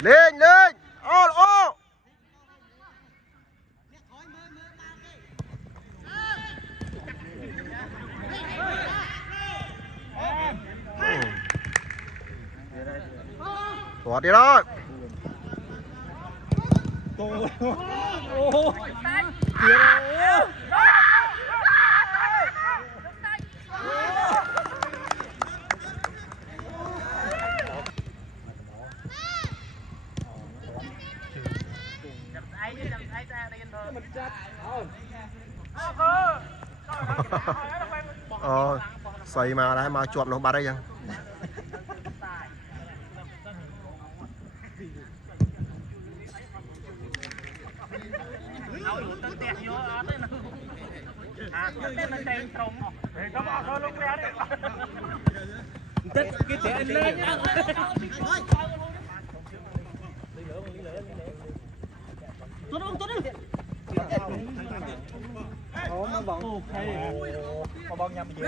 lên lên ô ô Tuột đi đó. Xoay mà đây mà chuột nó bắt đây chăng? Cái trẻ anh lên nhá. Tốt không, tốt đi. Mà bóng có bóng nhầm gì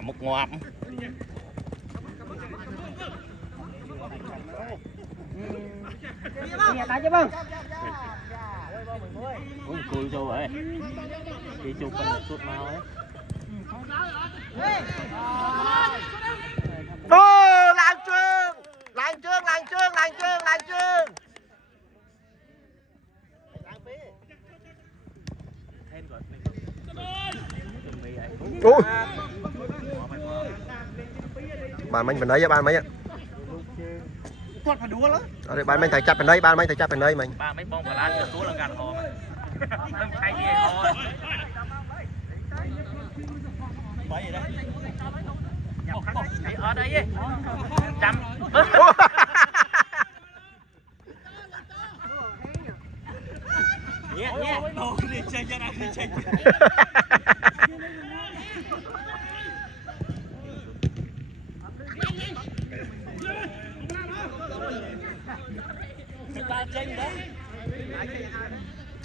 một ngoạm nghe tay chứ bông cùi đâu vậy đi chụp phần suốt mau ấy Làng Trương làng Trương làng Trương làng Trương làng Trương ui bạn mình đấy bạn mấy ạ bạn mình phải chặt bên đây bạn mình phải chặt bên đây mình ba mấy bông và lá cho xuống là gạt hồ mà thay gì thôi mấy gì đây ở đây đi chậm nhé nhé đi chơi cho này đi chơi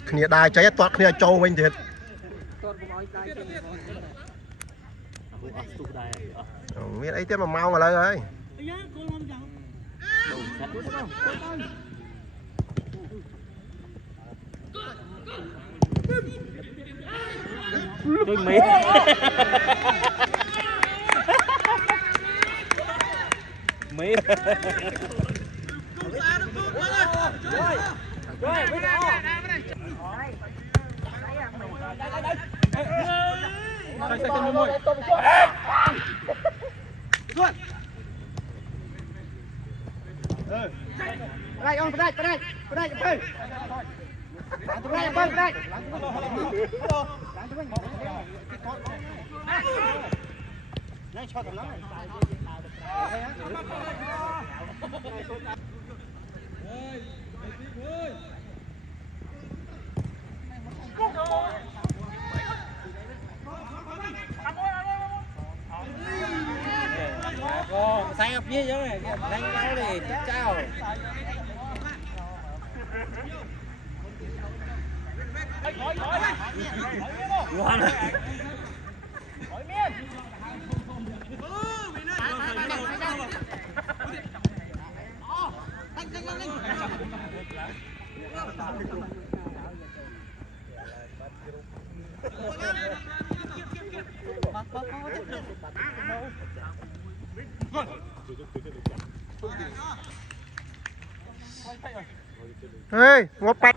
គ្នាដែរចេះអត់គ្នាចូលវិញទៀតមានអីទៀត1ម៉ោងឥឡូវហើយtôi mì mì đây ông đây đây cho tầm lắm xanh ập như thế này đánh nhau thì chào ê ngọt bạch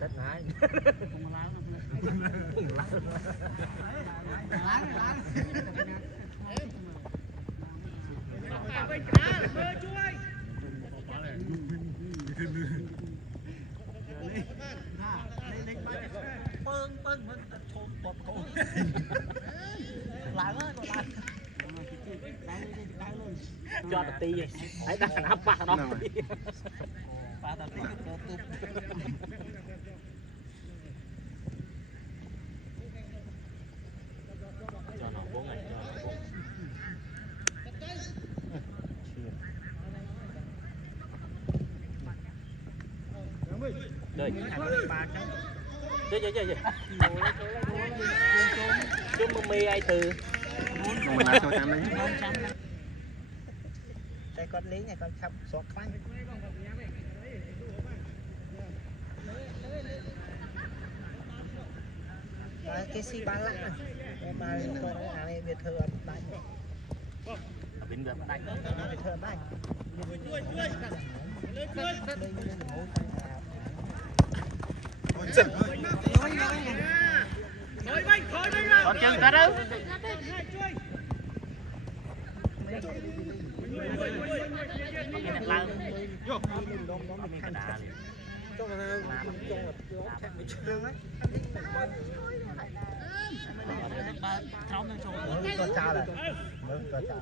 Chết nãy. cho tao ti ấy đang nắm bạc đó ba tao ti cho nó 4 ngày cho nó 4 chơi chơi chúng mì ai từ mình lại cho chăm đấy đây con lý này con chăm sọt phanh cái xi ba lắc này ba con này biệt thự đánh bình được đánh biệt thự đánh còn chân ta đâu con chào rồi con chào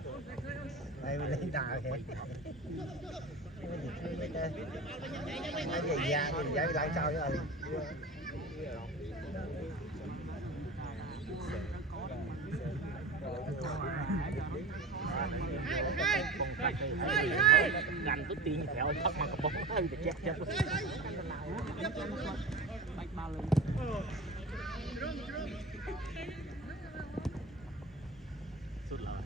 đây mình lên đà kìa anh về già thì giấy lại chào rồi gành tức tiền theo thắt mà bóng hơi để chết chết suốt lời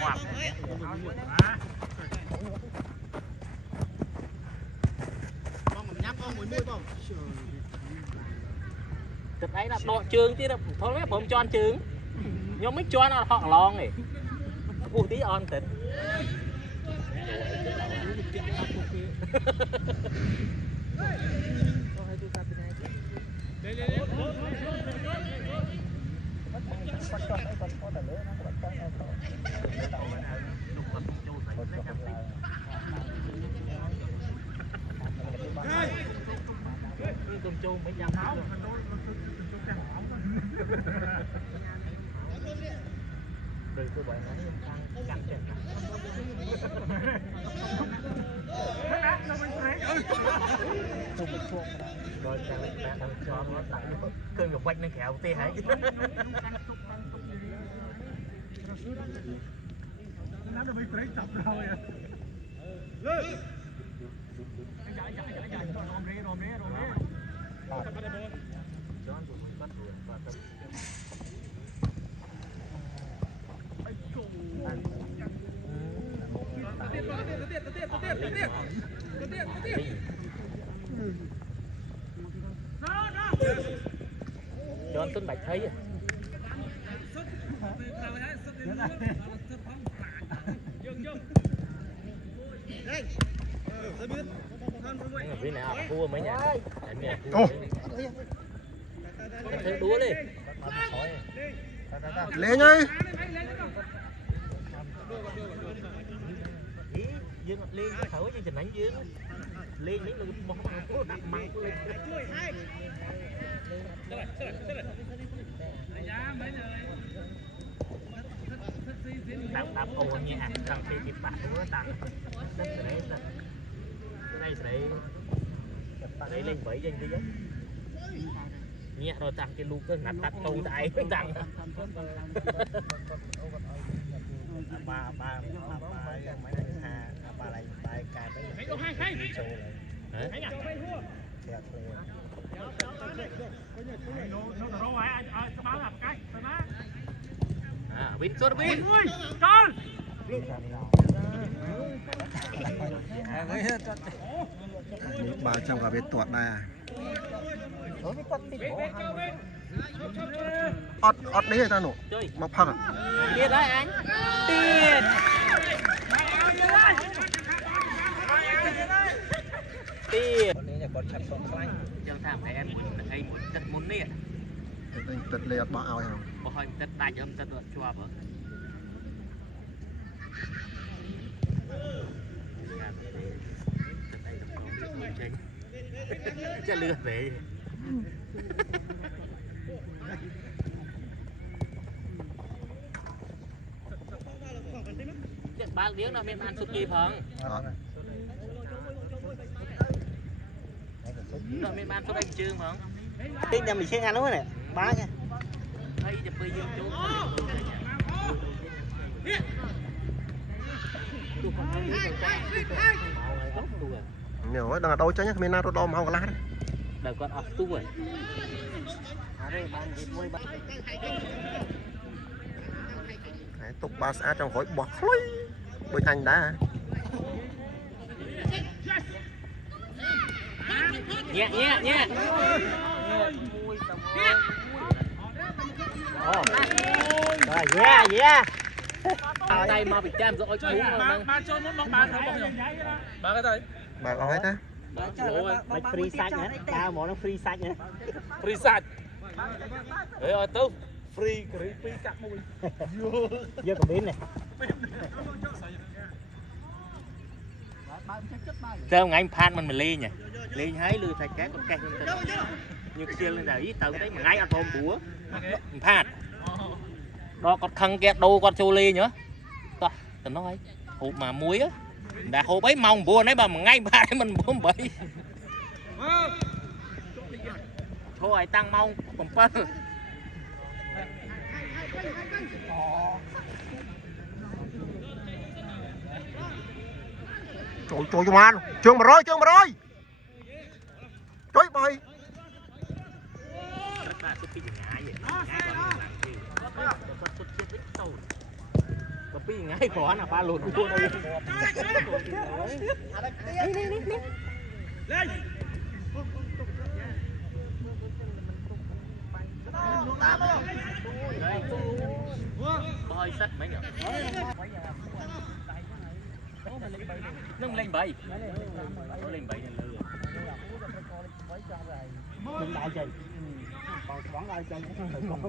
ngoạp thực ấy là đọ trường chứ đâu thôi mấyผมcho ăn trường nhưng mấy cho nó họ lon này u tí on tịt con chu mấy trăm máu rồi tôi gọi nói căng chân rồi cho nó tặng cơn ngọc quanh nó kẹo tê hả nó được mấy phẩy tập rồi cho anh Tuấn Bạch thấy à vì nào thua mấy nhà anh thử đúa đi lên ơi dương liên thử chương trình đánh dương liên những người bóng đặt măng của liên đạp ồ như ăn thằng thì kịp bạc của nó tặng đây lên bảy danh đi nhẹ rồi tặng cái lũ cơ nạt tắt câu tại tặng ba mấy này hà ba này bài cài với đi show này thiệt Vin sốt Vin bà chồng cả về tuột này ọt đấy người ta nổ mọc phăng à tiền đấy anh tiền tiền con này là con chặt sông xanh chẳng thảm phải em muốn tật muốn nè tật lệ bỏ ao hả bỏ hơi tật đại âm tật được chua bở chả lừa về ba điếng nó miền ăn sụt kỳ phẳng nó miền ăn sụt anh trương phẳng cái nhà mình xem ăn đúng này ba nha thấy chụp bây giờ chú nhiều quá, đừng là đôi chứ nhá, mình nào đôi màu lá đấy. đời con off tu rồi Tục ba xã trong khỏi bọt khối bơi thành đã nhẹ nhẹ nhẹ yeah yeah tay mà bị chạm rồi chú ba cho nó bóng bàn không nhỉ ba cái tay bà có hết á mày free sạch nữa tao món nó free sạch nữa free sạch đấy rồi tao free cắt môi giờ còn bên này chơi ngày anh phan mình ly nhỉ ly hái lư thạch cái con cây như kia lên đấy tao thấy mà ngay ăn tôm búa phan đó con khăn kia đâu con châu ly nhớ to tao nói hộp mà muối á đã hộp ấy mong bùa nấy bà mà ngay ba đấy mình muốn bấy thôi tăng mong còn phân trời trời cho man chương mà rồi trời bơi tapi ngay khó là ba lột luôn đây lên bơi sắt mấy nhở nó lên bầy nó lên bầy lừa đừng đại gì còn quán ai chơi cũng không có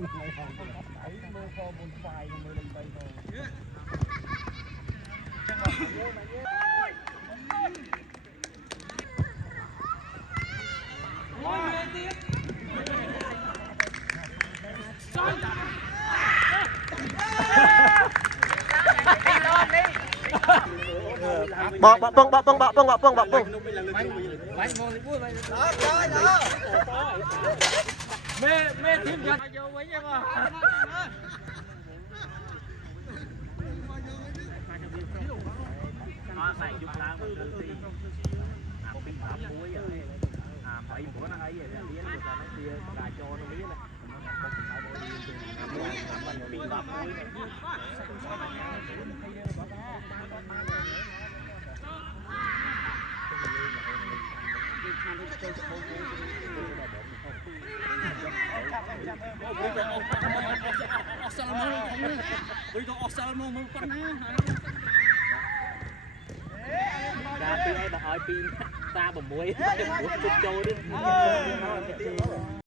mưa khô buồn phai mưa lên tay thôi bỏ bông mê thêm gần vô mấy nha con nó này giúp lá mà từ từ pin bám muối bảy bữa nó ấy vậy là biến người ta nó kia là cho nó biết này pin bám muối ra pin ấy bà hỏi pin xa bầm muối chụp trôi đi